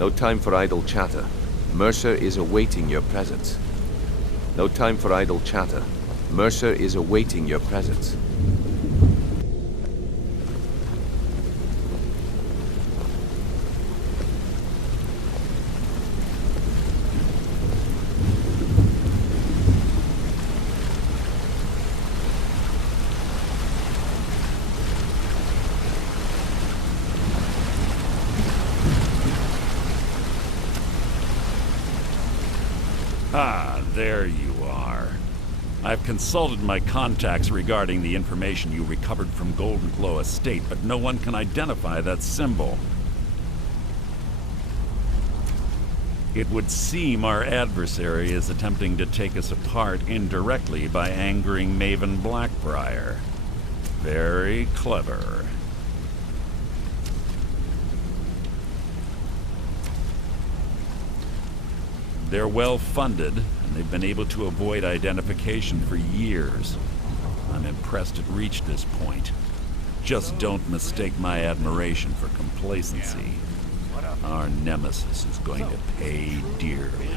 No time for idle chatter. Mercer is awaiting your presence. No time for idle chatter. Mercer is awaiting your presence. Ah, there you are. I've consulted my contacts regarding the information you recovered from Golden Glow Estate, but no one can identify that symbol. It would seem our adversary is attempting to take us apart indirectly by angering Maven Blackbriar. Very clever. They're well funded, and they've been able to avoid identification for years. I'm impressed it reached this point. Just don't mistake my admiration for complacency. Our nemesis is going to pay dearly.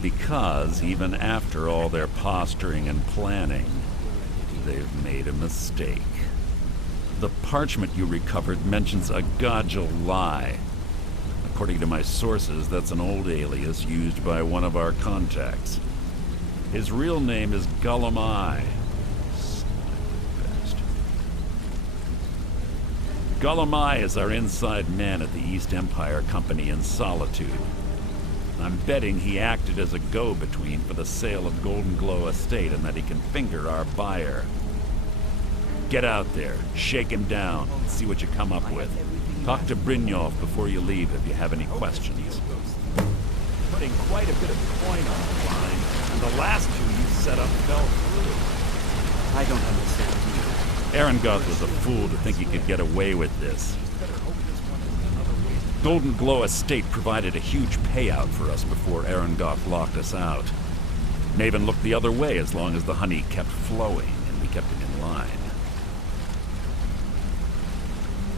Because even after all their posturing and planning, they've made a mistake. The parchment you recovered mentions a Godja lie. According to my sources, that's an old alias used by one of our contacts. His real name is Gullum-Eye. Gullum-Eye is our inside man at the East Empire Company in Solitude. I'm betting he acted as a go-between for the sale of Golden Glow Estate and that he can finger our buyer. Get out there, shake him down, and see what you come up with. Talk to Brynjolf before you leave if you have any questions. Putting quite a bit of coin on the line, and the last two you set up fell through. I don't understand either. Arengoth was a fool to think he could get away with this. Golden Glow Estate provided a huge payout for us before Arengoth locked us out. Maven looked the other way as long as the honey kept flowing, and we kept it in line.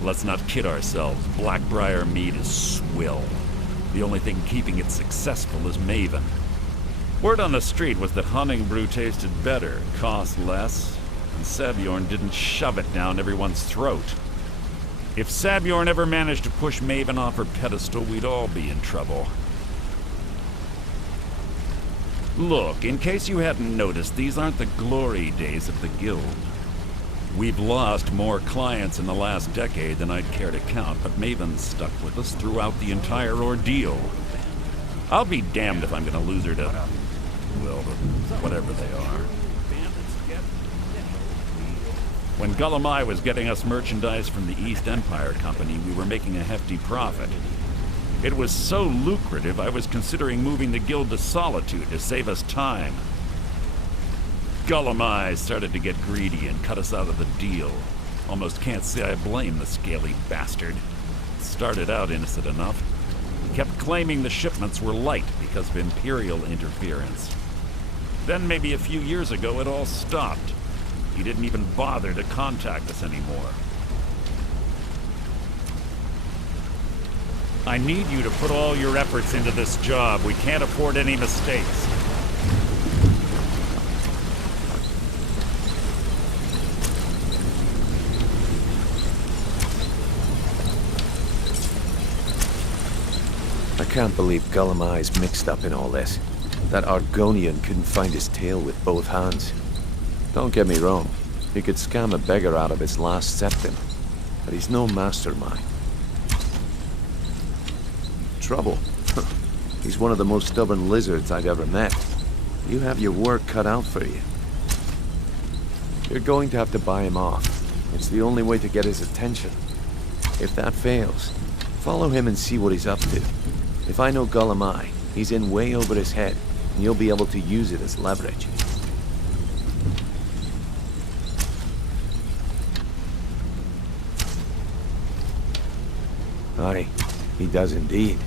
Let's not kid ourselves. Blackbriar mead is swill. The only thing keeping it successful is Maven. Word on the street was that hunting brew tasted better, cost less, and Sabjorn didn't shove it down everyone's throat. If Sabjorn ever managed to push Maven off her pedestal, we'd all be in trouble. Look, in case you hadn't noticed, these aren't the glory days of the guild. We've lost more clients in the last decade than I'd care to count, but Maven's stuck with us throughout the entire ordeal. I'll be damned if I'm gonna lose her to, well, whatever they are. When Gullum-Eye was getting us merchandise from the East Empire Company, we were making a hefty profit. It was so lucrative, I was considering moving the guild to Solitude to save us time. Gullum-Eye started to get greedy and cut us out of the deal. Almost can't say I blame the scaly bastard. Started out innocent enough. He kept claiming the shipments were light because of Imperial interference. Then maybe a few years ago it all stopped. He didn't even bother to contact us anymore. I need you to put all your efforts into this job. We can't afford any mistakes. I can't believe Gullum-Eye's mixed up in all this. That Argonian couldn't find his tail with both hands. Don't get me wrong, he could scam a beggar out of his last septim, but he's no mastermind. Trouble? He's one of the most stubborn lizards I've ever met. You have your work cut out for you. You're going to have to buy him off. It's the only way to get his attention. If that fails, follow him and see what he's up to. If I know Gullum-Eye, he's in way over his head, and you'll be able to use it as leverage. Aye, he does indeed.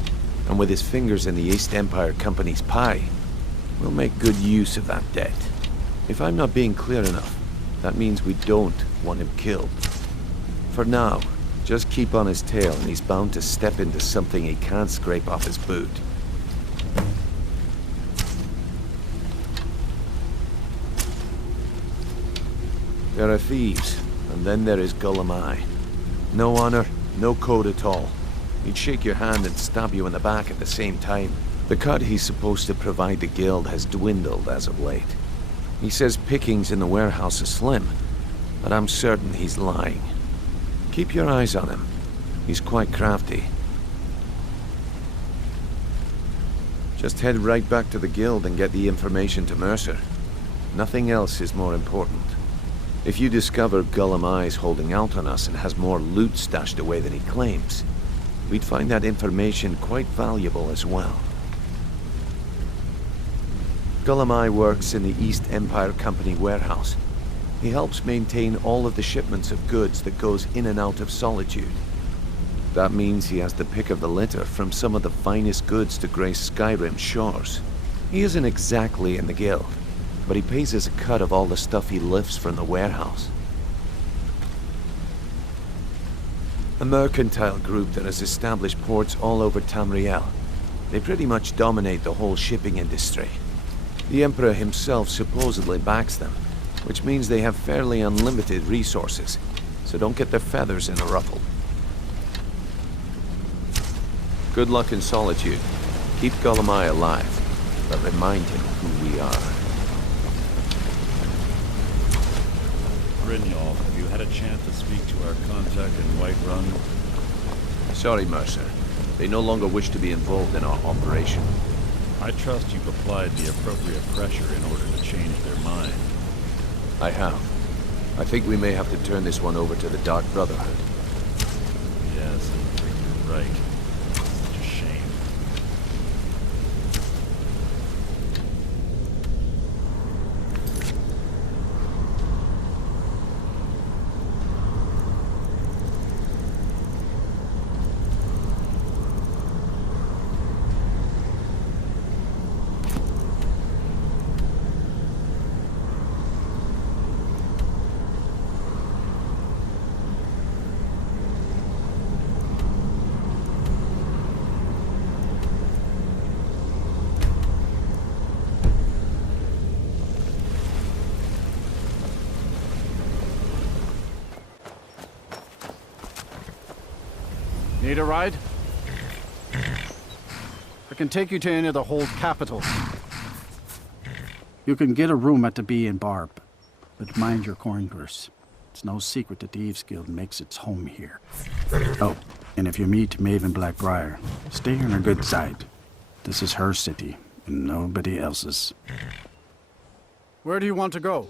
And with his fingers in the East Empire Company's pie, we'll make good use of that debt. If I'm not being clear enough, that means we don't want him killed. For now, Just keep on his tail and he's bound to step into something he can't scrape off his boot. There are thieves, and then there is Gulamai. No honor, no code at all. He'd shake your hand and stab you in the back at the same time. The cut he's supposed to provide the guild has dwindled as of late. He says pickings in the warehouse are slim, but I'm certain he's lying. Keep your eyes on him. He's quite crafty. Just head right back to the guild and get the information to Mercer. Nothing else is more important. If you discover Gulamai's holding out on us and has more loot stashed away than he claims, we'd find that information quite valuable as well. Gulamai works in the East Empire Company warehouse. He helps maintain all of the shipments of goods that goes in and out of Solitude. That means he has the pick of the litter from some of the finest goods to grace Skyrim's shores. He isn't exactly in the guild, but he pays us a cut of all the stuff he lifts from the warehouse. A mercantile group that has established ports all over Tamriel. They pretty much dominate the whole shipping industry. The Emperor himself supposedly backs them, which means they have fairly unlimited resources, so don't get their feathers in a ruffle. Good luck in Solitude. Keep Gulamai alive, but remind him who we are. Brynjolf, have you had a chance to speak to our contact in Whiterun? Sorry, Mercer. They no longer wish to be involved in our operation. I trust you've applied the appropriate pressure in order to change their mind. I have. I think we may have to turn this one over to the Dark Brotherhood. Yes, you're right. Such a shame. Need a ride? I can take you to any of the hold capitals. You can get a room at the Bee and Barb, but mind your corners. It's no secret that the Eves Guild makes its home here. Oh, and if you meet Maven Blackbriar, stay on her good side. This is her city, and nobody else's. Where do you want to go?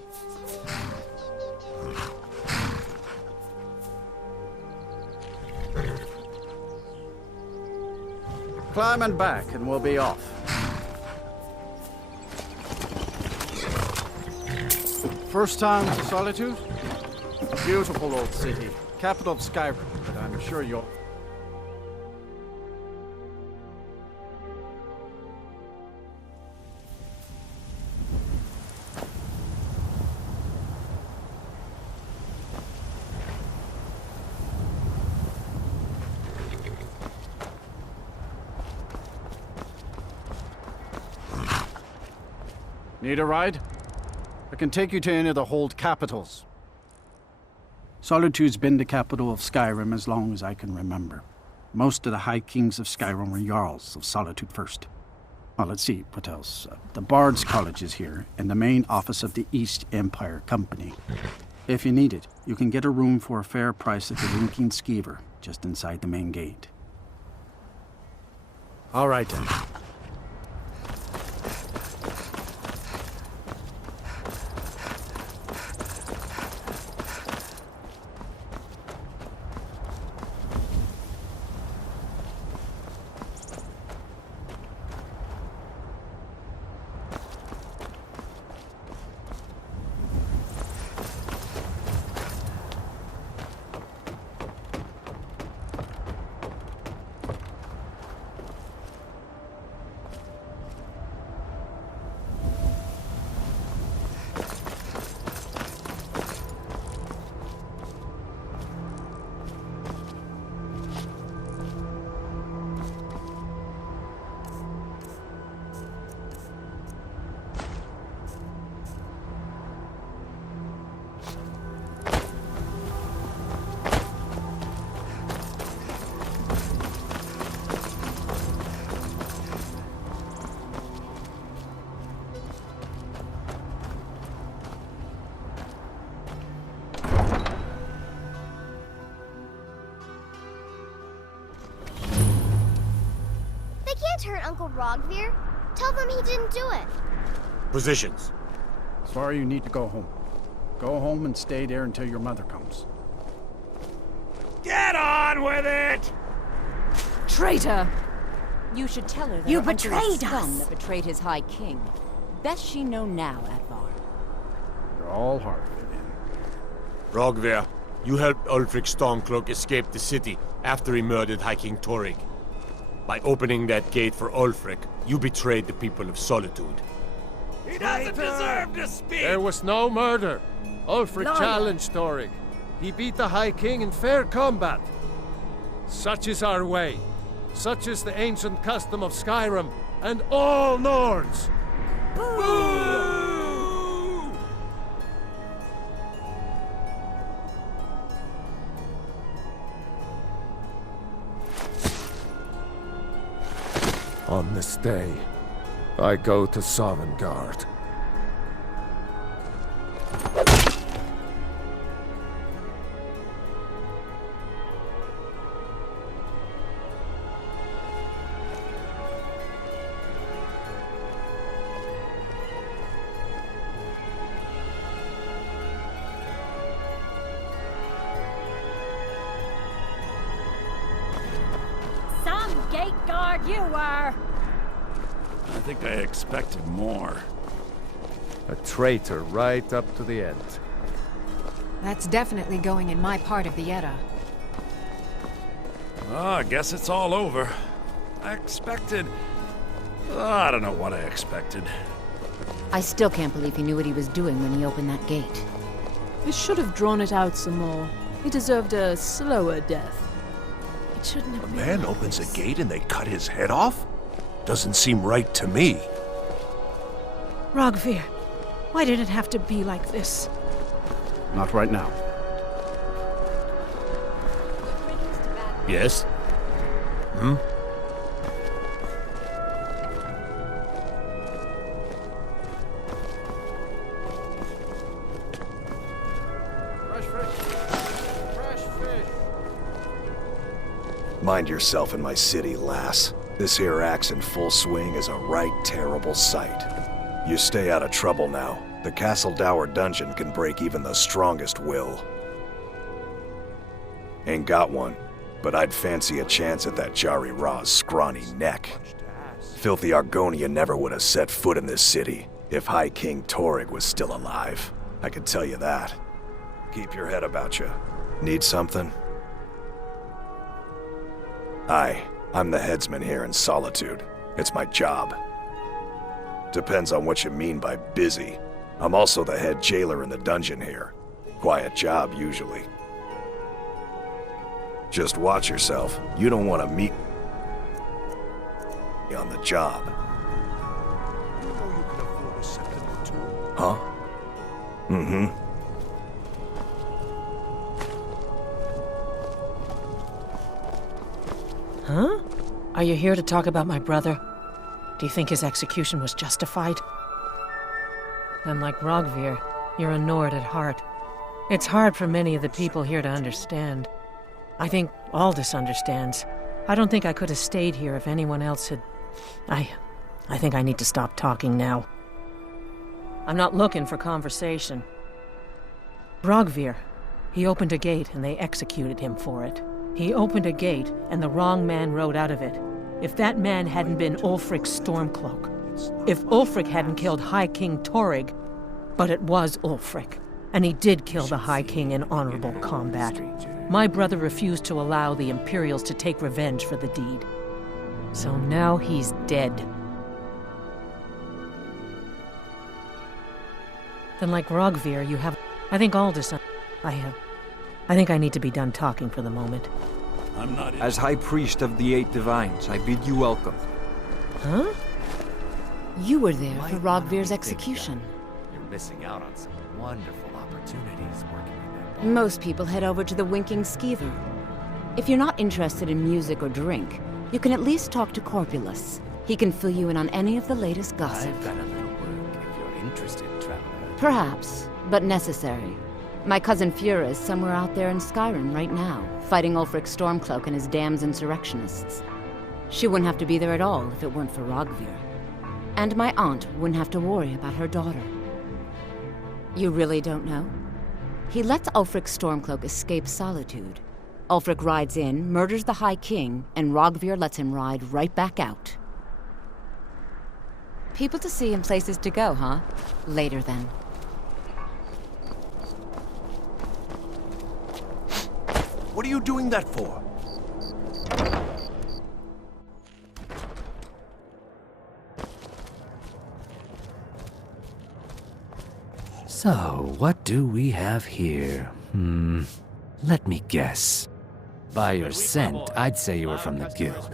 Climb and back, and we'll be off. First time to Solitude? Beautiful old city, capital of Skyrim, but I'm sure you'll... Need a ride? I can take you to any of the hold capitals. Solitude's been the capital of Skyrim as long as I can remember. Most of the High Kings of Skyrim were Jarls of Solitude first. Well, let's see, what else? The Bard's College is here, and the main office of the East Empire Company. If you need it, you can get a room for a fair price at the Linking Skeever, just inside the main gate. All right, then. can't hurt Uncle Rogvir. Tell them he didn't do it. Positions. Sorry, you need to go home. Go home and stay there until your mother comes. Get on with it! Traitor! You should tell her that You her uncle is betrayed scum us! that betrayed his High King. Best she know now, Advar. You're all hard, Vivian. Rogvir, you helped Ulfric Stormcloak escape the city after he murdered High King Torrig. By opening that gate for Ulfric, you betrayed the people of Solitude. He doesn't deserve to speak! There was no murder. Ulfric Liar. challenged Torrig. He beat the High King in fair combat. Such is our way. Such is the ancient custom of Skyrim and all Nords. On this day, I go to Sovngarde. Some gate guard you were! I think I expected more. A traitor right up to the end. That's definitely going in my part of the Edda. Oh, I guess it's all over. I expected... I don't know what I expected. I still can't believe he knew what he was doing when he opened that gate. He should have drawn it out some more. He deserved a slower death. It shouldn't have A been man like opens a this. gate and they cut his head off? Doesn't seem right to me. Rogvir, why did it have to be like this? Not right now. Yes? Fresh fish. Fresh fish. Mind yourself in my city, lass. This here axe in full swing is a right terrible sight. You stay out of trouble now. The Castle Dower dungeon can break even the strongest will. Ain't got one, but I'd fancy a chance at that Jari Ra's scrawny neck. Filthy Argonia never would have set foot in this city if High King Torrig was still alive. I can tell you that. Keep your head about you. Need something? Aye, I'm the headsman here in Solitude. It's my job. Depends on what you mean by busy. I'm also the head jailer in the dungeon here. Quiet job, usually. Just watch yourself. You don't want to meet me on the job. You know you can afford a second or two. Huh? Mm-hmm. Huh? Are you here to talk about my brother? Do you think his execution was justified? Then, like Rogvir, you're a Nord at heart. It's hard for many of the people here to understand. I think Aldous understands. I don't think I could have stayed here if anyone else had... I think I need to stop talking now. I'm not looking for conversation. Rogvir, he opened a gate and they executed him for it. He opened a gate and the wrong man rode out of it. If that man hadn't been Ulfric Stormcloak, if Ulfric hadn't killed High King Torrig, but it was Ulfric, and he did kill the High King in honorable combat. My brother refused to allow the Imperials to take revenge for the deed. So now he's dead. Then like Rogvir, you have... I think Aldous... I think I need to be done talking for the moment. I'm not in... As High Priest of the Eight Divines, I bid you welcome. Huh? You were there for Rogvir's execution. You're missing out on some wonderful opportunities working in that Most people head over to the Winking Skeever. If you're not interested in music or drink, you can at least talk to Corpulus. He can fill you in on any of the latest gossip. I've got a little work if you're interested, traveler. Perhaps, but necessary. My cousin Fura is somewhere out there in Skyrim right now, fighting Ulfric Stormcloak and his damned insurrectionists. She wouldn't have to be there at all if it weren't for Rogvir. And my aunt wouldn't have to worry about her daughter. You really don't know? He lets Ulfric's Stormcloak escape Solitude. Ulfric rides in, murders the High King, and Rogvir lets him ride right back out. People to see and places to go, huh? Later then. What are you doing that for? So, what do we have here? Let me guess. By your scent, I'd say you were from the guild.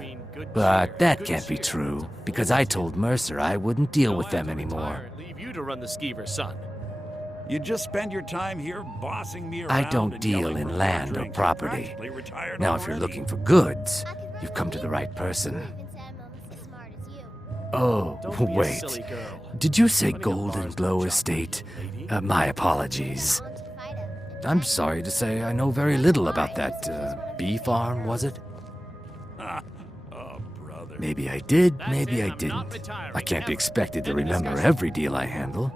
But that can't be true, because I told Mercer I wouldn't deal with them anymore. Leave you to run the skeever, son. You just spend your time here bossing me around. I don't deal in land or property. Now, if you're looking for goods, you've come to the right person. Oh, wait. Did you say Golden Glow Estate? My apologies. I'm sorry to say I know very little about that, bee farm, was it? Oh, brother. Maybe I did, maybe I didn't. I can't be expected to remember every deal I handle.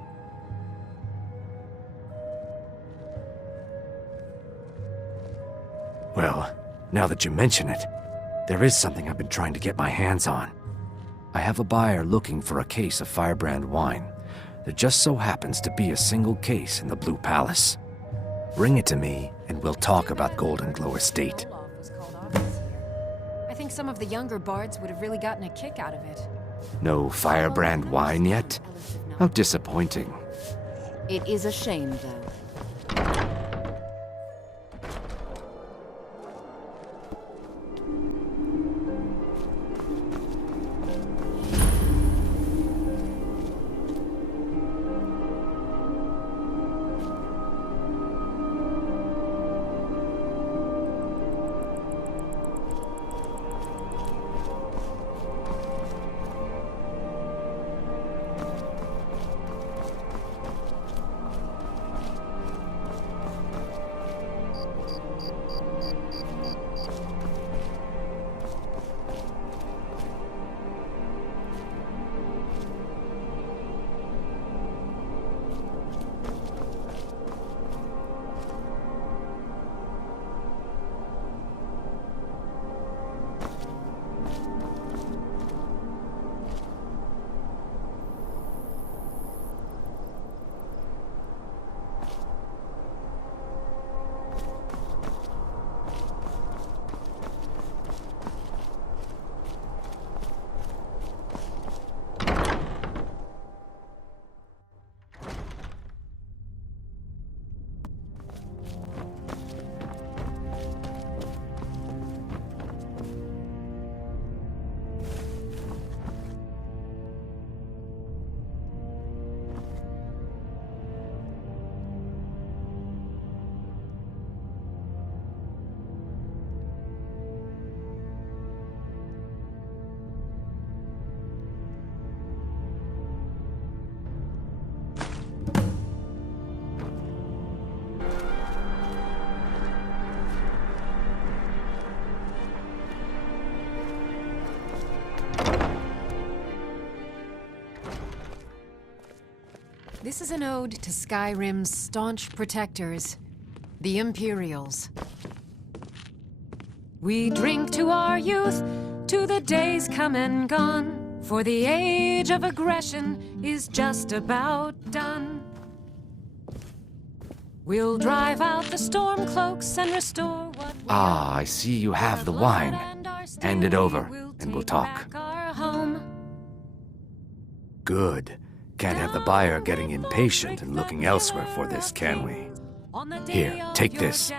Well, now that you mention it, there is something I've been trying to get my hands on. I have a buyer looking for a case of firebrand wine. There just so happens to be a single case in the Blue Palace. Bring it to me, and we'll talk about Golden Glow Estate. I think some of the younger bards would have really gotten a kick out of it. No firebrand wine yet? How disappointing. It is a shame, though. This is an ode to Skyrim's staunch protectors, the Imperials. We drink to our youth, to the days come and gone, for the age of aggression is just about done. We'll drive out the Stormcloaks and restore what we I see you have the wine. Hand it over, and we'll talk. our home. Good. Can't have the buyer getting impatient and looking elsewhere for this, can we? Here, take this.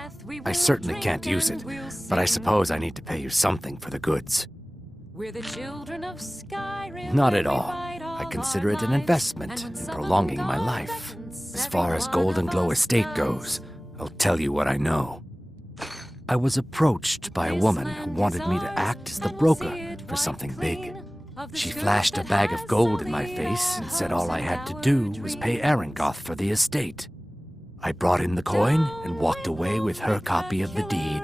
I certainly can't use it, but I suppose I need to pay you something for the goods. We're the children of Skyrim. Not at all. I consider it an investment in prolonging my life. As far as Golden Glow Estate goes, I'll tell you what I know. I was approached by a woman who wanted me to act as the broker for something big. She flashed a bag of gold in my face and said all I had to do was pay Arengoth for the estate. I brought in the coin and walked away with her copy of the deed.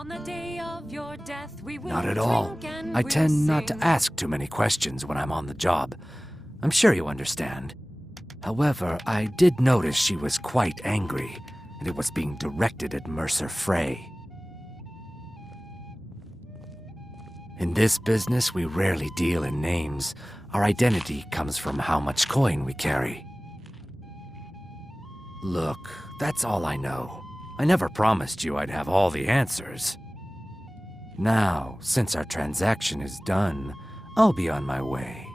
On the day of your death, we will Not at all. drink and I we'll tend not to sing. ask too many questions when I'm on the job. I'm sure you understand. However, I did notice she was quite angry, and it was being directed at Mercer Frey. In this business, we rarely deal in names. Our identity comes from how much coin we carry. Look, that's all I know. I never promised you I'd have all the answers. Now, since our transaction is done, I'll be on my way.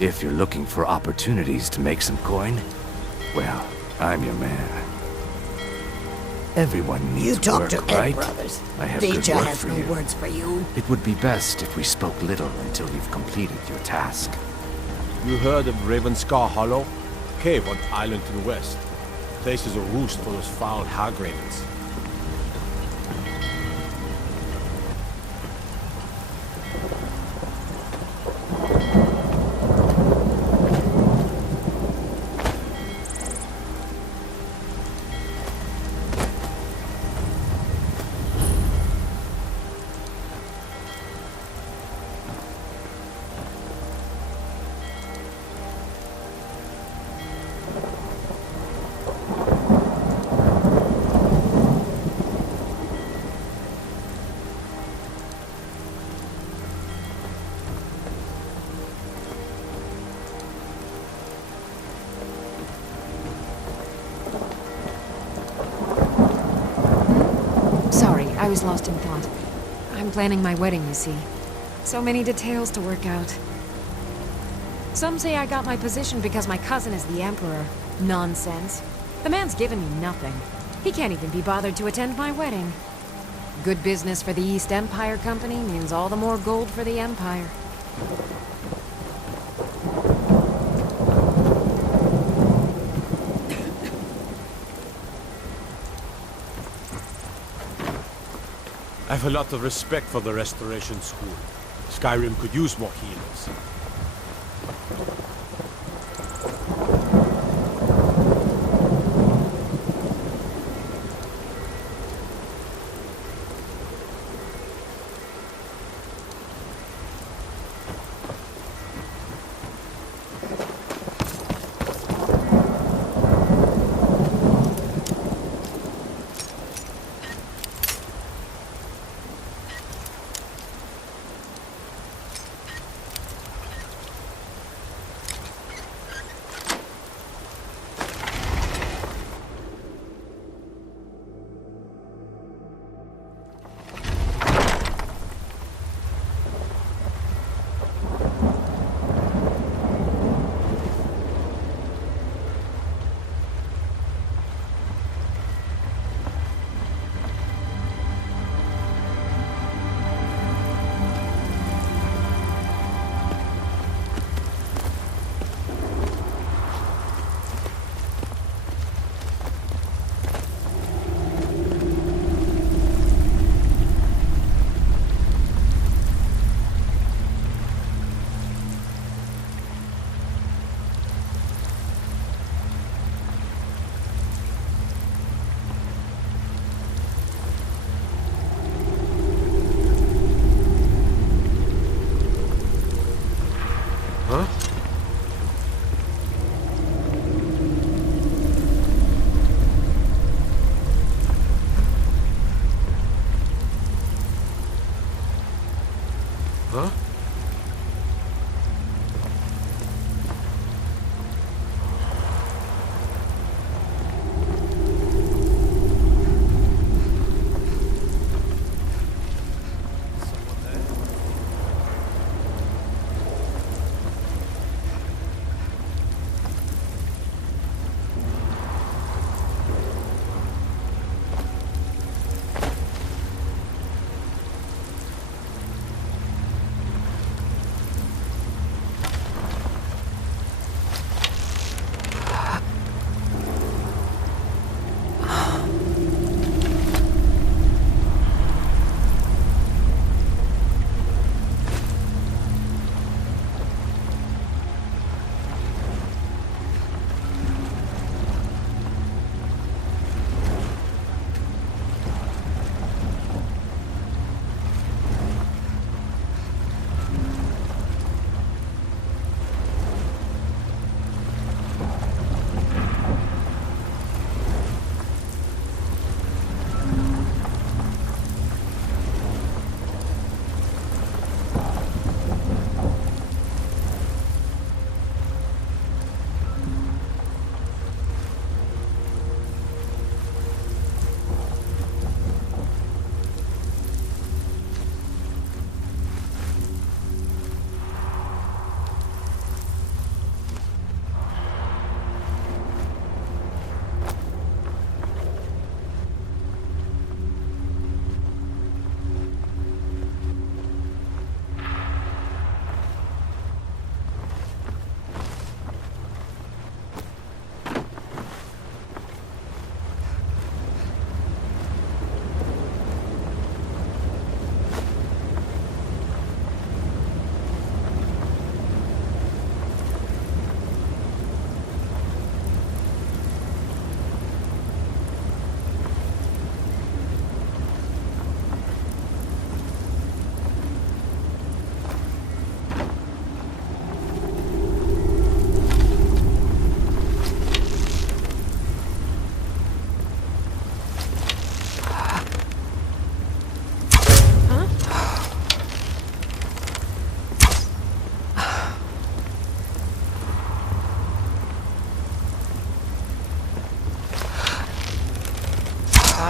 If you're looking for opportunities to make some coin, well, I'm your man. Everyone needs You talk work, to right? Ed Brothers. I have good Vija work has for no you. words for you. It would be best if we spoke little until you've completed your task. You heard of Ravenscar Hollow? Cave on the island to the west. The place is a roost for those foul hag ravens. Sorry, I was lost in thought. I'm planning my wedding, you see. So many details to work out. Some say I got my position because my cousin is the Emperor. Nonsense. The man's given me nothing. He can't even be bothered to attend my wedding. Good business for the East Empire Company means all the more gold for the Empire. I have a lot of respect for the Restoration School. Skyrim could use more healers.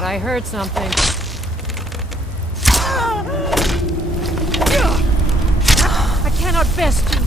I heard something. I cannot best you.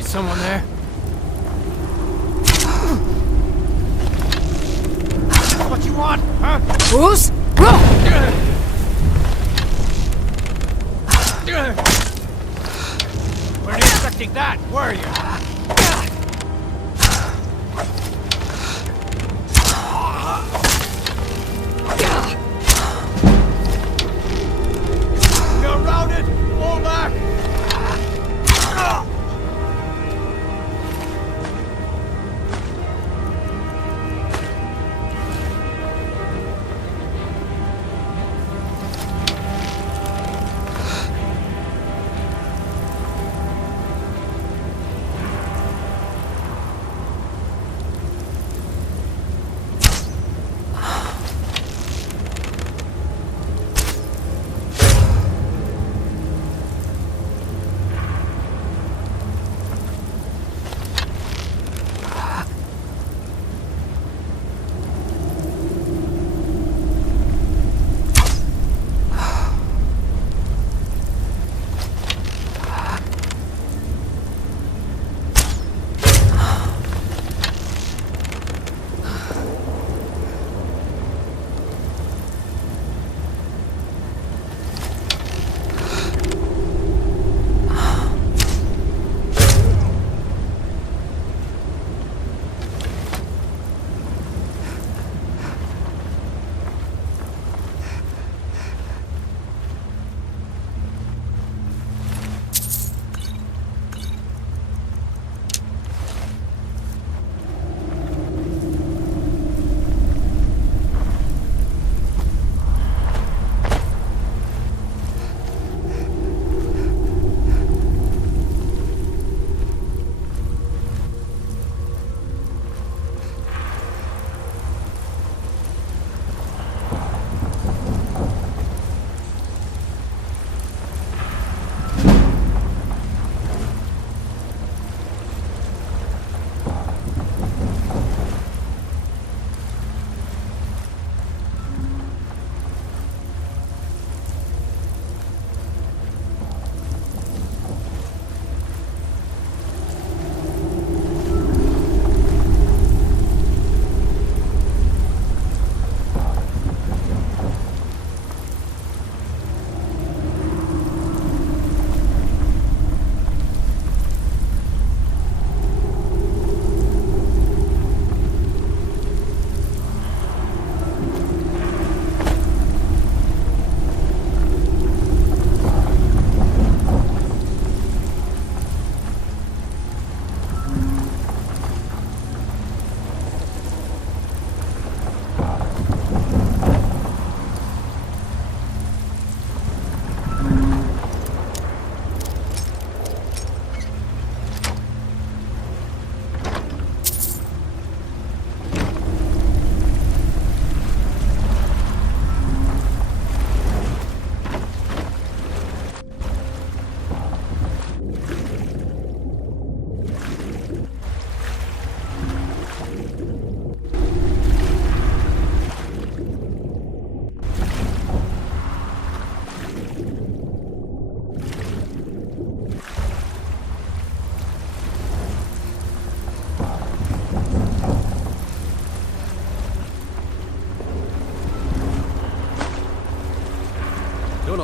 Someone there? What you want, huh? Bruce? Weren't expecting that, were you? You're routed! Fall back!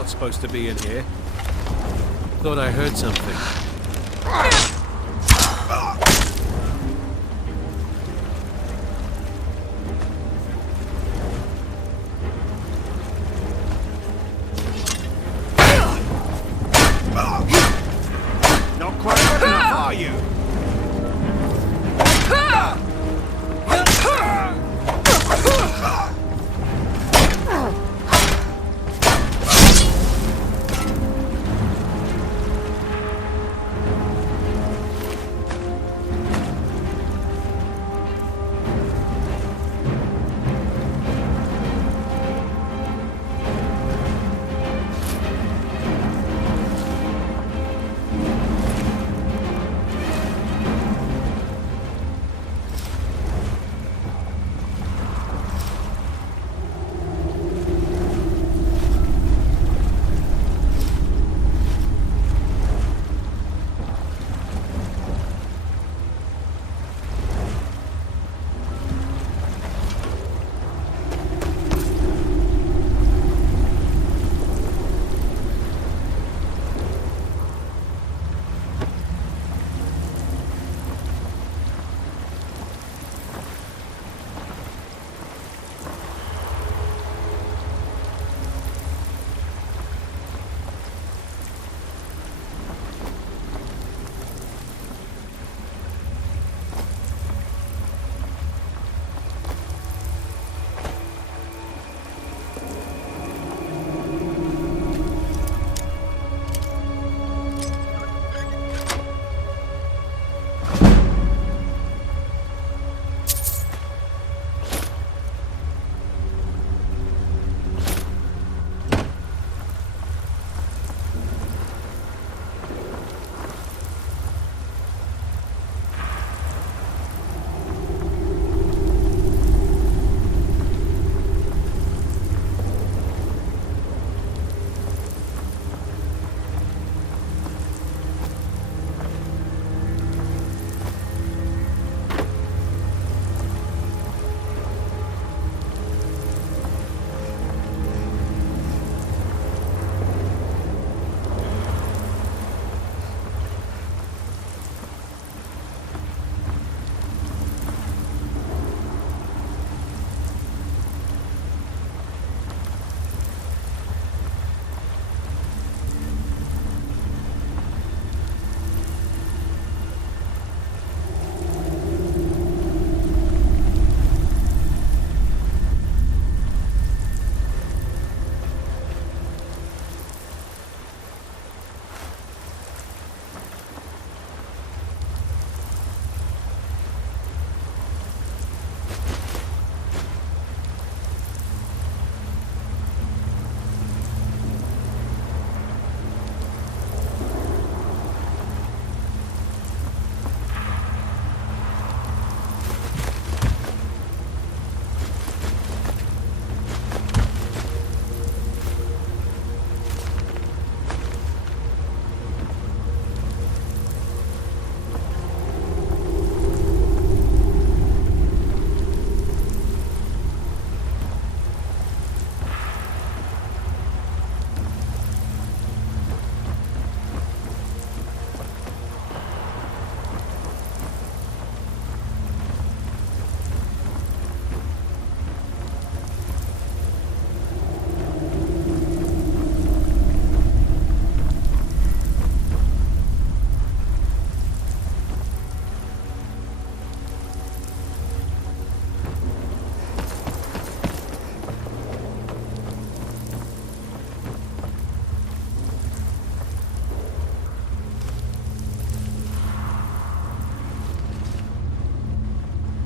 not supposed to be in here. Thought I heard something. Not quite good enough, are you?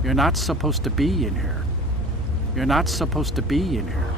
You're not supposed to be in here. You're not supposed to be in here.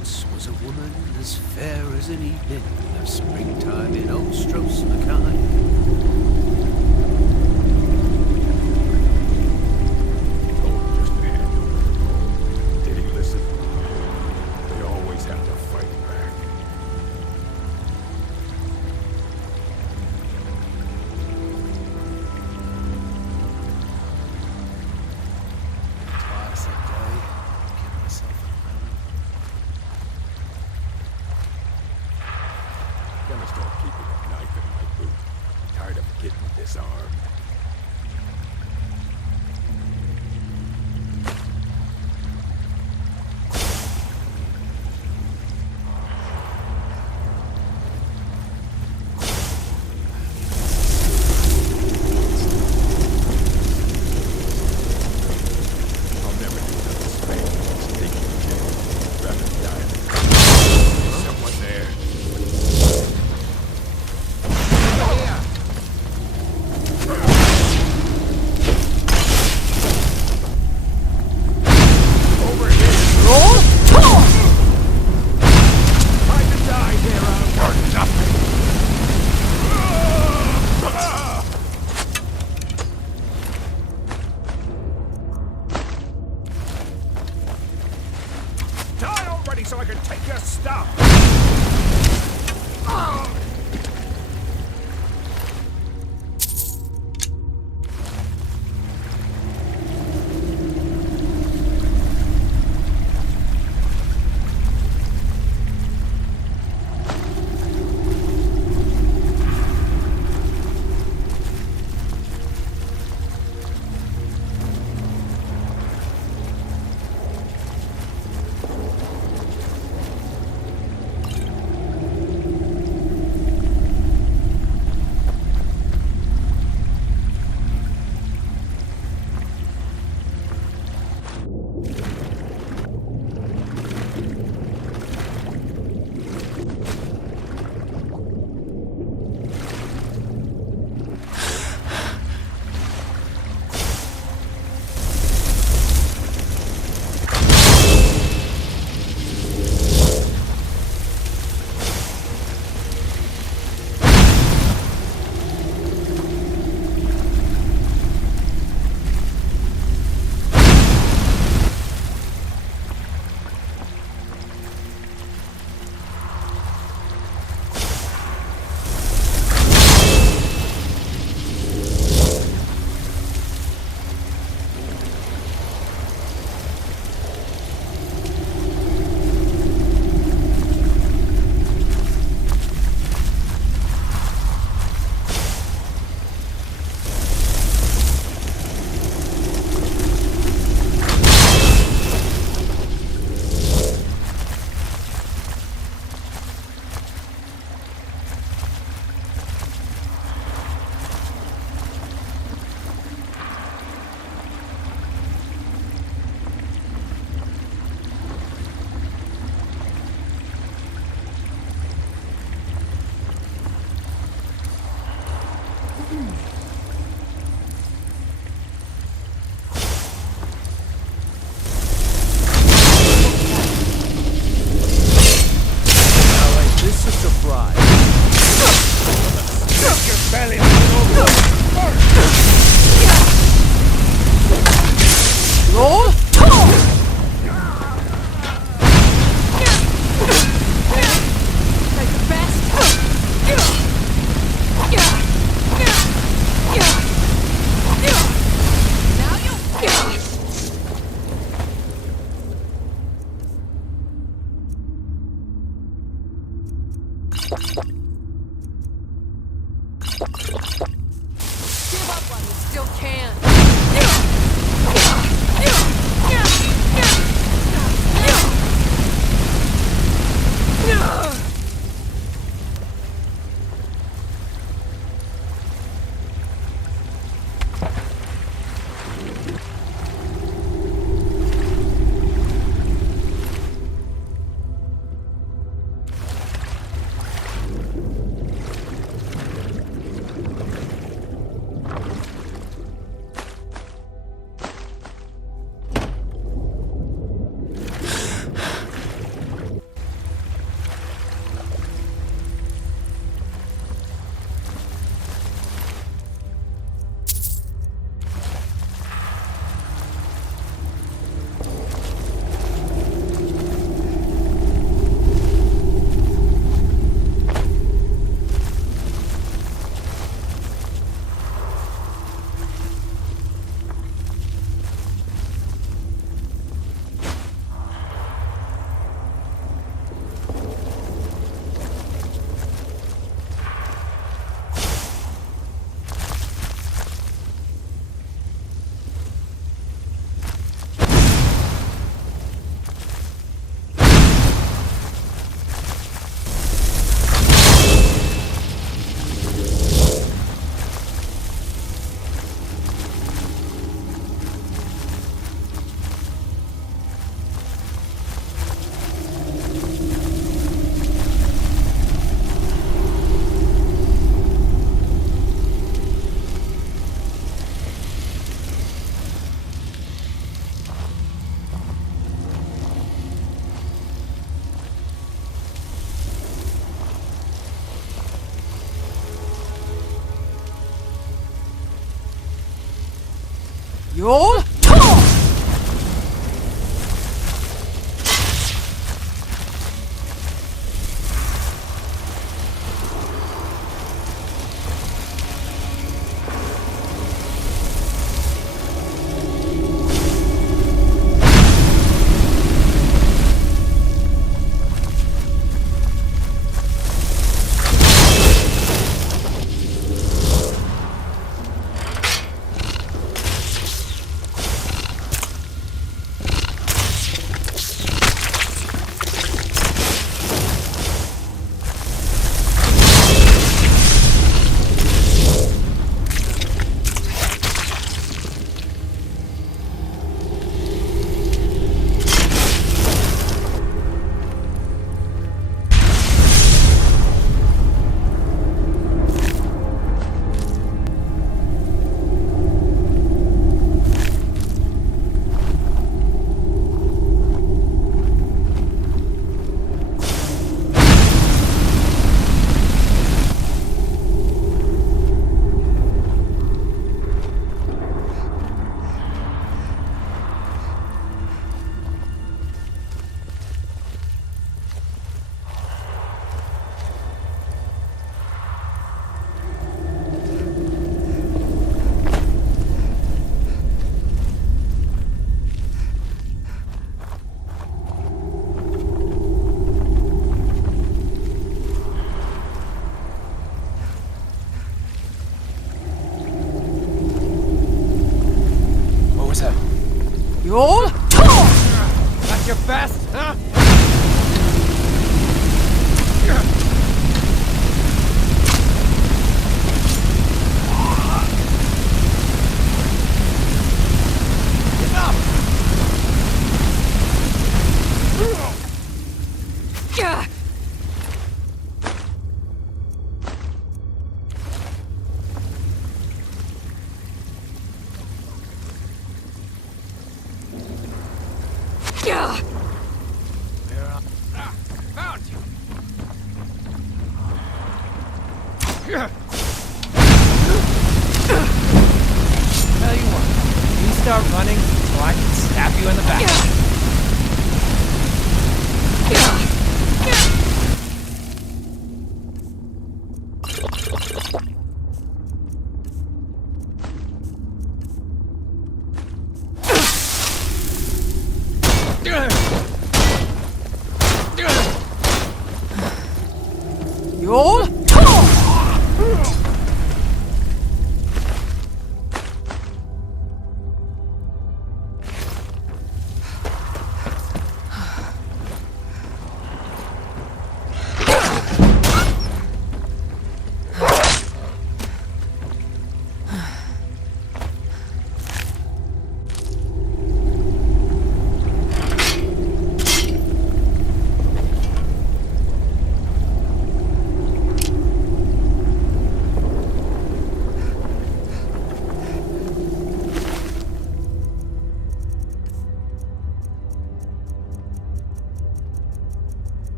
Once was a woman as fair as an evening of springtime in old Stros-Mackay. Gonna start keeping a knife in my boot. Tired of getting disarmed. So I can take your stuff! You'll That's your best, huh? Found you. Tell you what, you start running, or I can stab you in the back. You'll